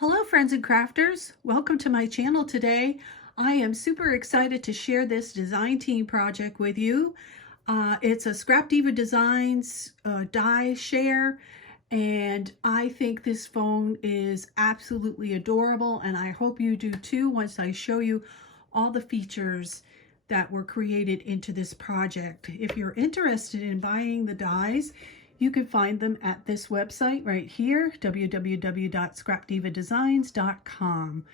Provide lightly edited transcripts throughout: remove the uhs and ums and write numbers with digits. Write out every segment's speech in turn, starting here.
Hello friends and crafters, welcome to my channel today. I am super excited to share this design team project with you. It's a Scrapdiva Designs die share, and I think this phone is absolutely adorable, and I hope you do too once I show you all the features that were created into this project. If you're interested in buying the dies, you can find them at this website right here, www.scrapdivadesigns.com.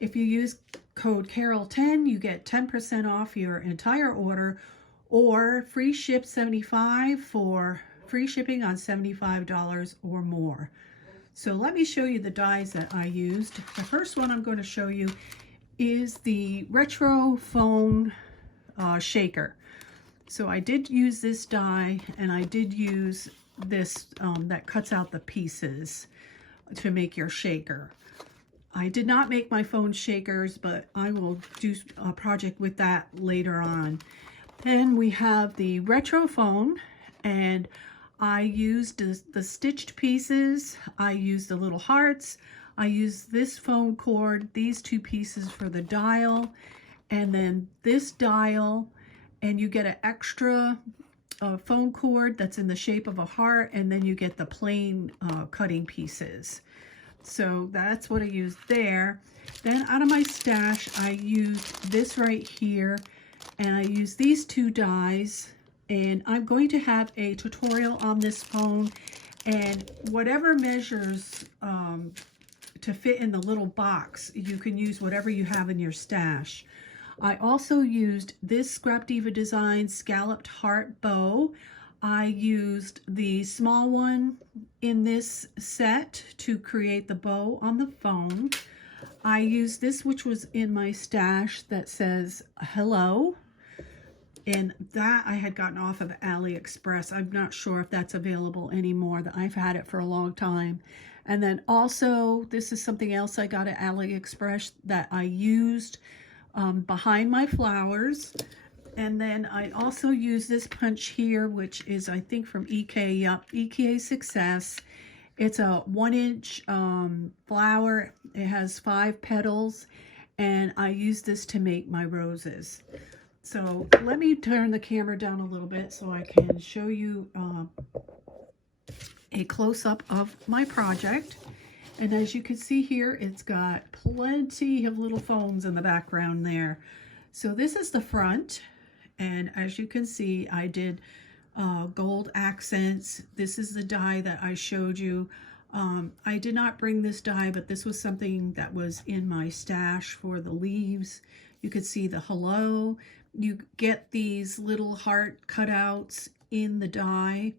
If you use code Carol10, you get 10% off your entire order, or free ship 75 for free shipping on $75 or more. So let me show you the dies that I used. The first one I'm going to show you is the retro phone shaker. So I did use this die, and I did use this that cuts out the pieces to make your shaker. I did not make my phone shakers, but I will do a project with that later on. Then we have the retro phone, and I used the stitched pieces. I used the little hearts. I used this phone cord, these two pieces for the dial, and then this dial, and you get an extra phone cord that's in the shape of a heart, and then you get the plain cutting pieces. So that's what I used there. Then out of my stash, I used this right here, and I used these two dies, and I'm going to have a tutorial on this phone, and whatever measures to fit in the little box, you can use whatever you have in your stash. I also used this Scrapdiva Designs Scalloped Heart Bow. I used the small one in this set to create the bow on the phone. I used this, which was in my stash, that says hello. And that I had gotten off of Aliexpress. I'm not sure if that's available anymore. I've had it for a long time. And then also, this is something else I got at Aliexpress that I used behind my flowers. And then I also use this punch here, which is, I think, from EK Success. It's a 1-inch flower. It has 5 petals, and I use this to make my roses. So let me turn the camera down a little bit so I can show you a close-up of my project. And as you can see here, it's got plenty of little phones in the background there. So this is the front, and as you can see, I did gold accents. This is the die that I showed you. I did not bring this die, but this was something that was in my stash for the leaves. You could see the hello. You get these little heart cutouts in the die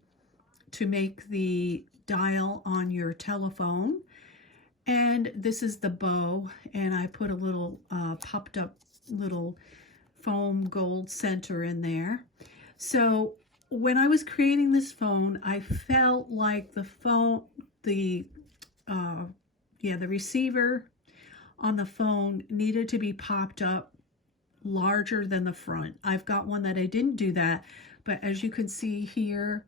to make the dial on your telephone. And this is the bow, and I put a little popped up little foam gold center in there. So when I was creating this phone, I felt like the receiver on the phone needed to be popped up larger than the front. I've got one that I didn't do that, but as you can see here,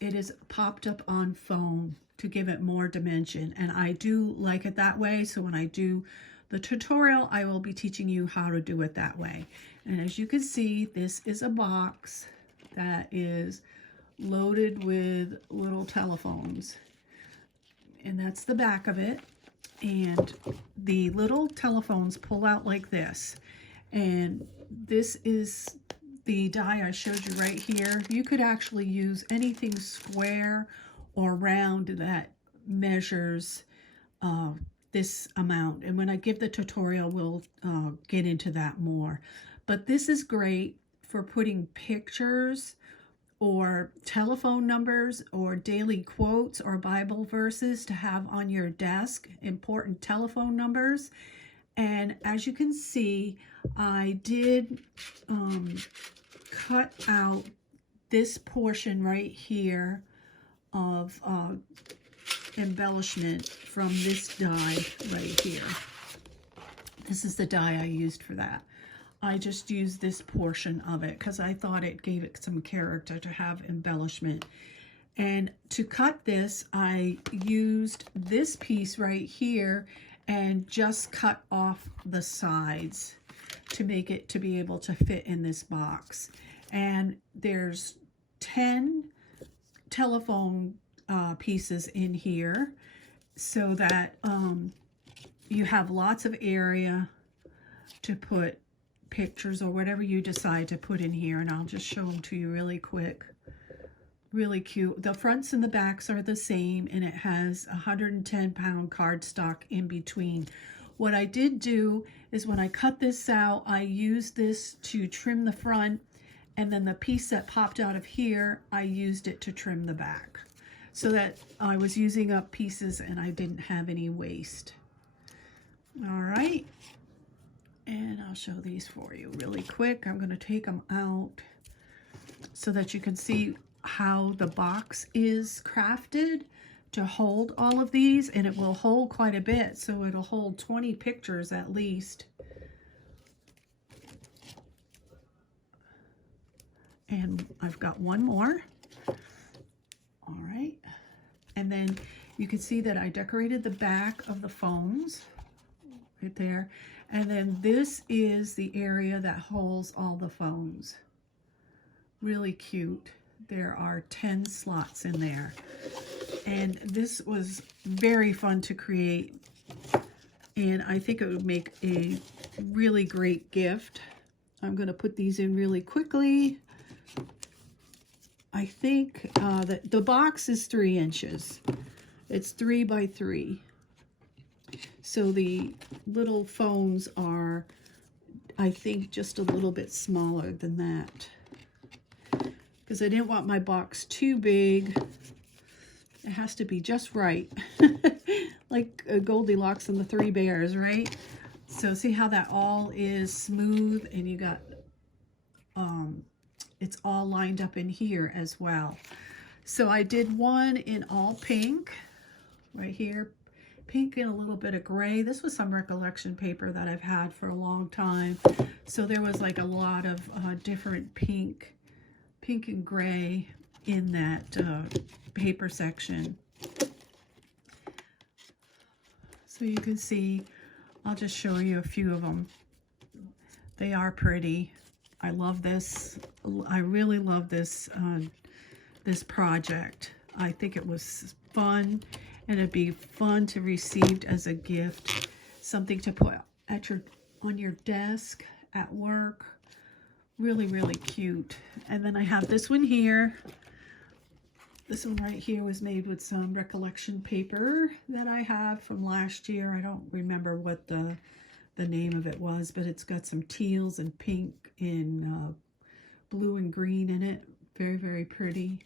it is popped up on foam to give it more dimension, and I do like it that way. So when I do the tutorial, I will be teaching you how to do it that way. And as you can see, this is a box that is loaded with little telephones, and that's the back of it. And the little telephones pull out like this, and this is the die I showed you right here. You could actually use anything square or round that measures this amount. And when I give the tutorial, we'll get into that more. But this is great for putting pictures or telephone numbers or daily quotes or Bible verses to have on your desk, important telephone numbers. And as you can see, I did cut out this portion right here of embellishment from this die right here. This is the die I used for that. I just used this portion of it because I thought it gave it some character to have embellishment. And to cut this, I used this piece right here and just cut off the sides to make it to be able to fit in this box. And there's 10 telephone pieces in here, so that you have lots of area to put pictures or whatever you decide to put in here. And I'll just show them to you really quick. Really cute. The fronts and the backs are the same, and it has 110-pound cardstock in between. What I did do is when I cut this out, I used this to trim the front, and then the piece that popped out of here, I used it to trim the back, so that I was using up pieces and I didn't have any waste. All right, and I'll show these for you really quick. I'm going to take them out so that you can see how the box is crafted to hold all of these, and it will hold quite a bit, so it'll hold 20 pictures at least. And I've got one more. All right, and then you can see that I decorated the back of the phones right there, and then this is the area that holds all the phones. Really cute. There are 10 slots in there, and this was very fun to create, and I think it would make a really great gift. I'm going to put these in really quickly. I think that the box is 3 inches. It's 3 by 3. So the little phones are, I think, just a little bit smaller than that, because I didn't want my box too big. It has to be just right. Like Goldilocks and the 3 Bears, right? So see how that all is smooth, and you got it's all lined up in here as well. So I did one in all pink right here, pink and a little bit of gray. This was some recollection paper that I've had for a long time, so there was like a lot of different pink and gray in that paper section. So you can see, I'll just show you a few of them. They are pretty. I love this. I really love this this project. I think it was fun, and it'd be fun to receive as a gift, something to put at on your desk at work. Really, really cute. And then I have this one here. This one right here was made with some recollection paper that I have from last year. I don't remember what the name of it was, but it's got some teals and pink and blue and green in it. Very, very pretty.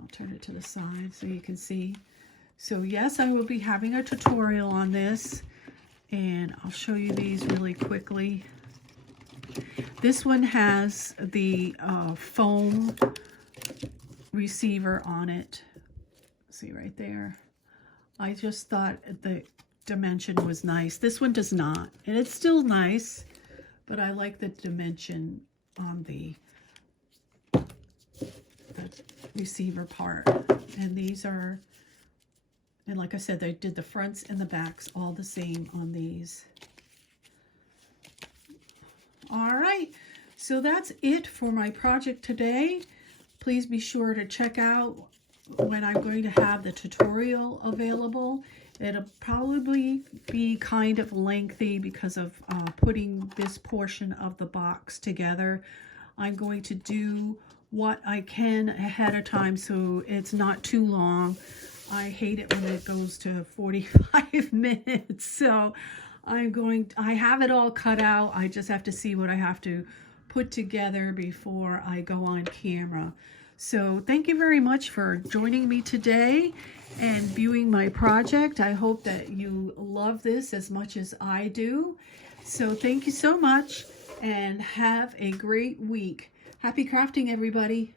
I'll turn it to the side so you can see. So yes, I will be having a tutorial on this, and I'll show you these really quickly. This one has the foam receiver on it. See right there. I just thought the dimension was nice. This one does not, and it's still nice, but I like the dimension on the receiver part. And these are, and like I said, they did the fronts and the backs all the same on these. All right, so that's it for my project today. Please be sure to check out when I'm going to have the tutorial available. It'll probably be kind of lengthy because of putting this portion of the box together. I'm going to do what I can ahead of time so it's not too long. I hate it when it goes to 45 minutes. So I have it all cut out. I just have to see what I have to put together before I go on camera. So thank you very much for joining me today and viewing my project. I hope that you love this as much as I do. So thank you so much, and have a great week. Happy crafting, everybody.